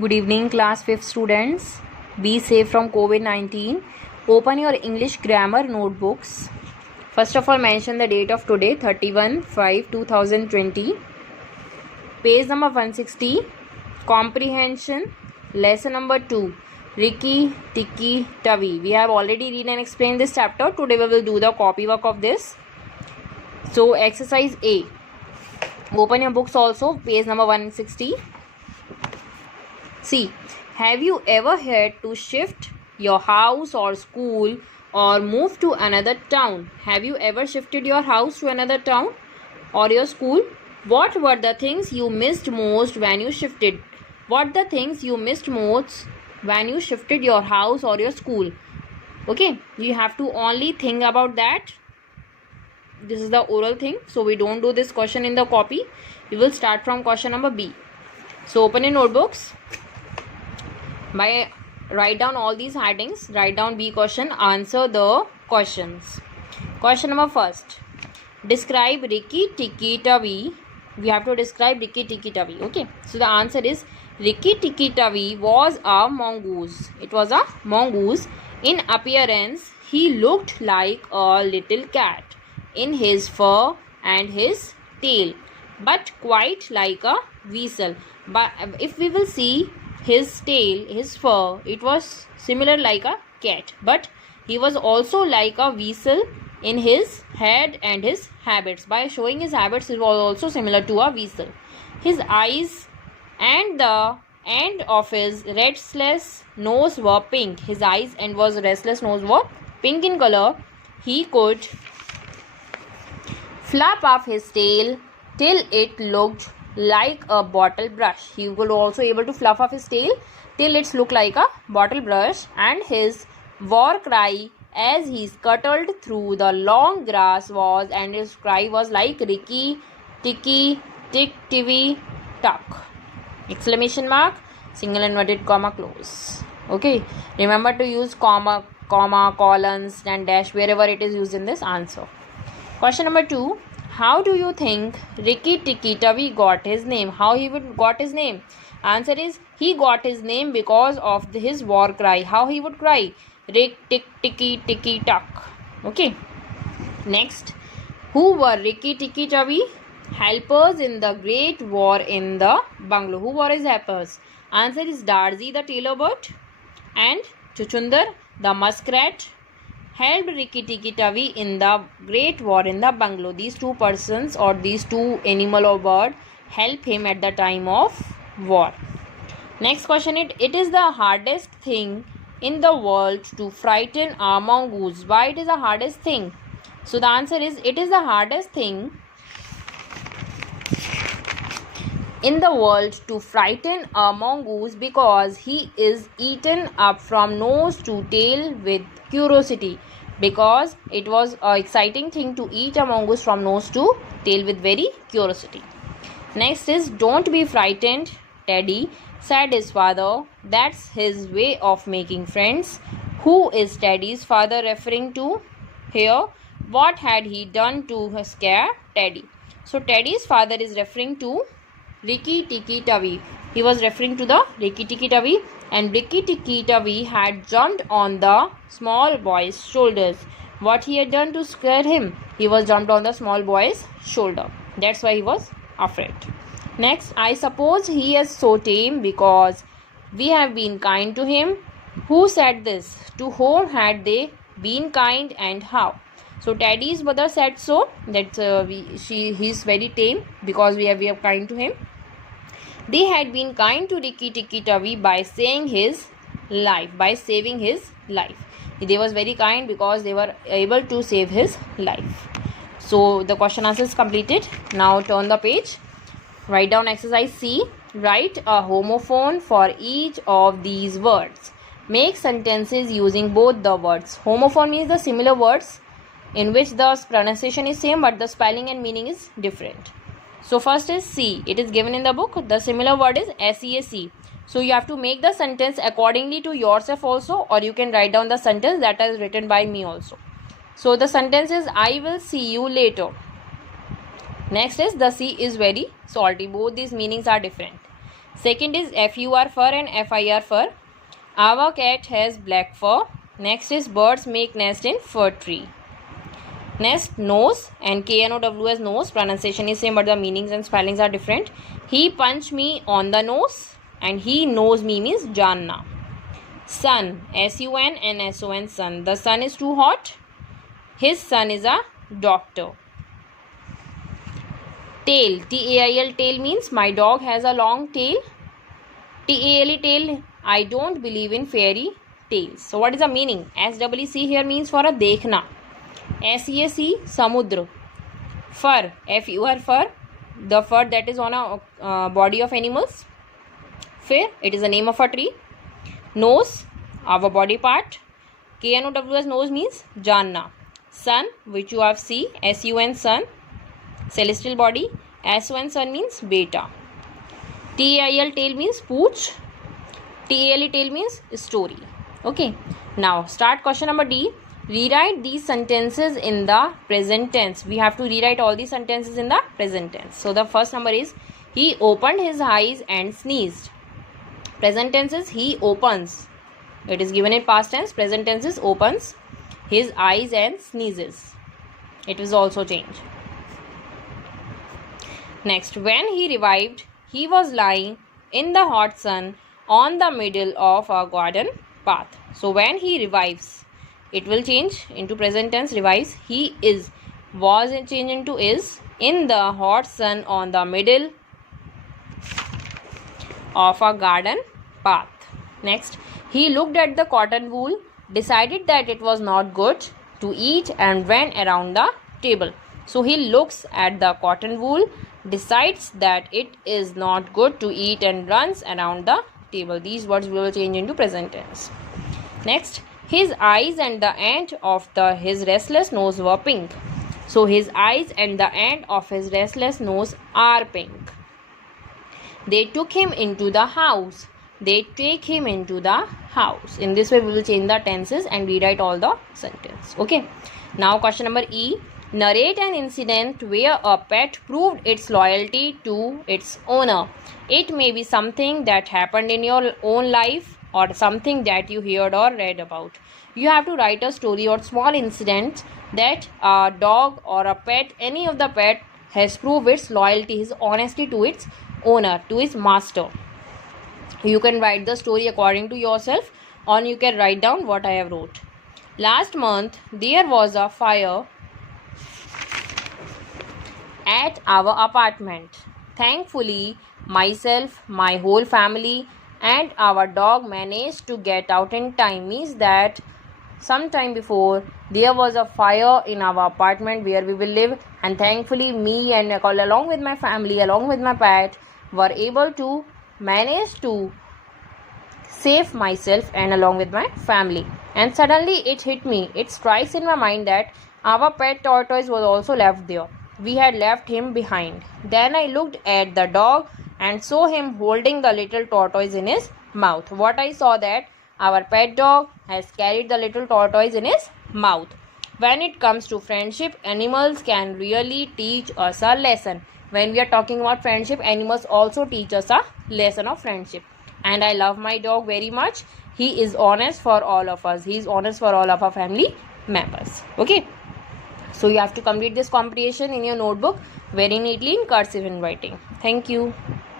Good evening, class 5th students. Be safe from COVID-19. Open your English grammar notebooks. First of all, mention the date of today, 31/5/2020. Page number 160. Comprehension. Lesson number 2. Rikki Tikki Tavi. We have already read and explained this chapter. Today we will do the copy work of this. So, exercise A. Open your books also. Page number 160. See, have you ever had to shift your house or school or move to another town? Have you ever shifted your house to another town or your school? What were the things you missed most when you shifted? What the things you missed most when you shifted your house or your school? Okay, you have to only think about that. This is the oral thing, so we don't do this question in the copy. We will start from question number B. So open your notebooks. Write down all these headings. Write down B question. Answer the questions. Question number first. Describe Rikki Tikki Tavi. We have to describe Rikki Tikki Tavi. Okay. So the answer is Rikki Tikki Tavi was a mongoose. It was a mongoose. In appearance, he looked like a little cat in his fur and his tail, but quite like a weasel. But if we will see his tail, his fur, it was similar like a cat, but he was also like a weasel in his head and his habits. By showing his habits, he was also similar to a weasel. His eyes and the end of his restless nose were pink. His eyes and was restless nose were pink in color. He could flap off his tail till it looked like a bottle brush. He was also able to fluff off his tail till it looked like a bottle brush. And his war cry as he scuttled through the long grass was, and his cry was like Rikki Tikki Tick Tivy Tuck! Exclamation mark, single inverted comma, close. Okay, remember to use comma, colons and dash wherever it is used in this answer. Question number 2. How do you think Rikki Tikki Tavi got his name? How he would got his name? Answer is he got his name because of his war cry. How he would cry? Rick tick ticky ticky tuck. Okay. Next, who were Rikki Tikki Tavi? Helpers in the Great War in the bungalow. Who were his helpers? Answer is Darzee the tailor bird and Chuchundar the muskrat helped Rikki Tikki Tavi in the Great War in the bungalow. These two persons or these two animal or bird help him at the time of war. Next question, it is the hardest thing in the world to frighten a mongoose. Why it is the hardest thing? So the answer is it is the hardest thing in the world to frighten a mongoose because he is eaten up from nose to tail with curiosity. Because it was an exciting thing to eat a mongoose from nose to tail with very curiosity. Next is don't be frightened, Teddy, said his father. That's his way of making friends. Who is Teddy's father referring to here? What had he done to scare Teddy? So Teddy's father is referring to Rikki Tikki Tavi. He was referring to the Rikki Tikki Tavi, and Rikki Tikki Tavi had jumped on the small boy's shoulders. What he had done to scare him? He was jumped on the small boy's shoulder. That's why he was afraid. Next, I suppose he is so tame because we have been kind to him. Who said this? To whom had they been kind and how? So Teddy's mother said so, that he is very tame because we are kind to him. They had been kind to Rikki Tikki Tavi by saving his life. They was very kind because they were able to save his life. So the question answer is completed. Now turn the page. Write down exercise C. Write a homophone for each of these words. Make sentences using both the words. Homophone means the similar words in which the pronunciation is same but the spelling and meaning is different. So first is C. It is given in the book. The similar word is SEAC. So you have to make the sentence accordingly to yourself also, or you can write down the sentence that is written by me also. So the sentence is I will see you later. Next is the sea is very salty. Both these meanings are different. Second is FUR fur and FIR fur. Our cat has black fur. Next is birds make nest in fir tree. Next, nose, and KNOW as nose. Pronunciation is same but the meanings and spellings are different. He punched me on the nose and he knows me means Janna. Sun, SUN and SON, sun. The sun is too hot. His son is a doctor. Tail, TAIL, tail means my dog has a long tail. TALE, tail, I don't believe in fairy tales. So what is the meaning? SEEC here means for a dekhna. SEAC, samudra. Fur, FUR, fur, the fur that is on a body of animals. Fir, it is the name of a tree. Nose, our body part. KNOW as nose means Janna. Sun, which you have seen, SUN, sun, celestial body. SON, sun means beta. TAIL, tail means pooch. TALE, tail means story. Okay, now start question number D. Rewrite these sentences in the present tense. We have to rewrite all these sentences in the present tense. So the first number is he opened his eyes and sneezed. Present tense is he opens. It is given in past tense. Present tense is opens his eyes and sneezes. It is also changed. Next, when he revived, he was lying in the hot sun on the middle of a garden path. So when he revives, it will change into present tense. Revives, he is, was changed into is, in the hot sun on the middle of a garden path. Next, he looked at the cotton wool, decided that it was not good to eat and went around the table. So he looks at the cotton wool, decides that it is not good to eat and runs around the table. These words we will change into present tense. Next, his eyes and the end of his restless nose were pink. So his eyes and the end of his restless nose are pink. They took him into the house. They take him into the house. In this way we will change the tenses and rewrite all the sentence. Okay. Now question number E. Narrate an incident where a pet proved its loyalty to its owner. It may be something that happened in your own life or something that you heard or read about. You have to write a story or small incident that a dog or a pet, any of the pet, has proved its loyalty, his honesty to its owner, to his master. You can write the story according to yourself or you can write down what I have wrote. Last month there was a fire at our apartment. Thankfully, myself, my whole family and our dog managed to get out in time. Means that sometime before there was a fire in our apartment where we will live, and thankfully me and along with my family, along with my pet, were able to manage to save myself and along with my family. And suddenly it hit me, it strikes in my mind that our pet tortoise was also left there. We had left him behind. Then I looked at the dog and saw him holding the little tortoise in his mouth. What I saw that our pet dog has carried the little tortoise in his mouth. When it comes to friendship, animals can really teach us a lesson. When we are talking about friendship, animals also teach us a lesson of friendship. And I love my dog very much. He is honest for all of us. He is honest for all of our family members. Okay. So you have to complete this comprehension in your notebook very neatly in cursive handwriting. Thank you.